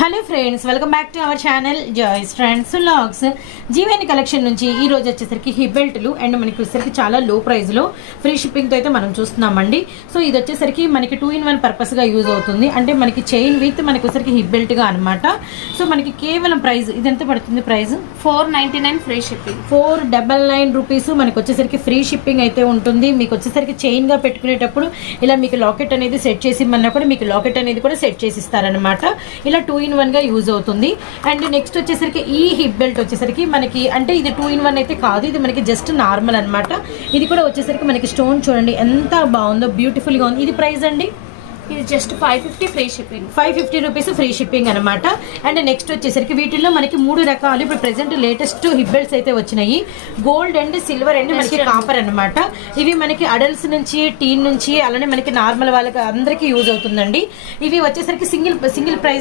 Hello friends, welcome back to our channel joys friends vlogs. Jeevan collection నుంచి ఈ రోజు వచ్చేసరికి హిప్ బెల్ట్లు అండ్ మనకి వచ్చేసరికి చాలా లో ప్రైస్లో ఫ్రీ షిప్పింగ్తో అయితే మనం చూస్తున్నామండి. సో ఇది వచ్చేసరికి మనకి 2-in-1 పర్పస్గా యూజ్ అవుతుంది. అంటే మనకి చైన్ విత్ మనకి వచ్చేసరికి హిప్ బెల్ట్గా అనమాట. సో మనకి కేవలం ప్రైస్ ఇది ఎంత పడుతుంది? ప్రైస్ 499 ఫ్రీ షిప్పింగ్, 499 రూపీస్ మనకి వచ్చేసరికి ఫ్రీ షిప్పింగ్ అయితే ఉంటుంది. మీకు వచ్చేసరికి చైన్గా పెట్టుకునేటప్పుడు ఇలా మీకు లాకెట్ అనేది సెట్ చేసి ఇమ్మన్నా కూడా మీకు లాకెట్ అనేది కూడా సెట్ చేసి ఇస్తారనమాట. ఇలా 2-in-1 గా యూజ్ అవుతుంది. అండ్ నెక్స్ట్ వచ్చేసరికి ఈ హిప్ బెల్ట్ వచ్చేసరికి మనకి అంటే ఇది 2-in-1 అయితే కాదు, ఇది మనకి జస్ట్ నార్మల్ అనమాట. ఇది కూడా వచ్చేసరికి మనకి స్టోన్ చూడండి ఎంత బాగుందో, బ్యూటిఫుల్ గా ఉంది. ఇది ప్రైస్ అండి, ఇది just 550 free shipping, 550 rupees free shipping అనమాట. అండ్ నెక్స్ట్ వచ్చేసరికి వీటిల్లో మనకి 3 రకాలు ఇప్పుడు ప్రెసెంట్ లేటెస్ట్ హిప్ బెల్ట్స్ అయితే వచ్చినాయి. గోల్డ్ అండ్ సిల్వర్ అండ్ మనకి కాపర్ అనమాట. ఇవి మనకి అడల్ట్స్ నుంచి టీన్ నుంచి అలానే మనకి నార్మల్ వాళ్ళకి అందరికీ యూజ్ అవుతుందండి. ఇవి వచ్చేసరికి సింగిల్ ప్రైస్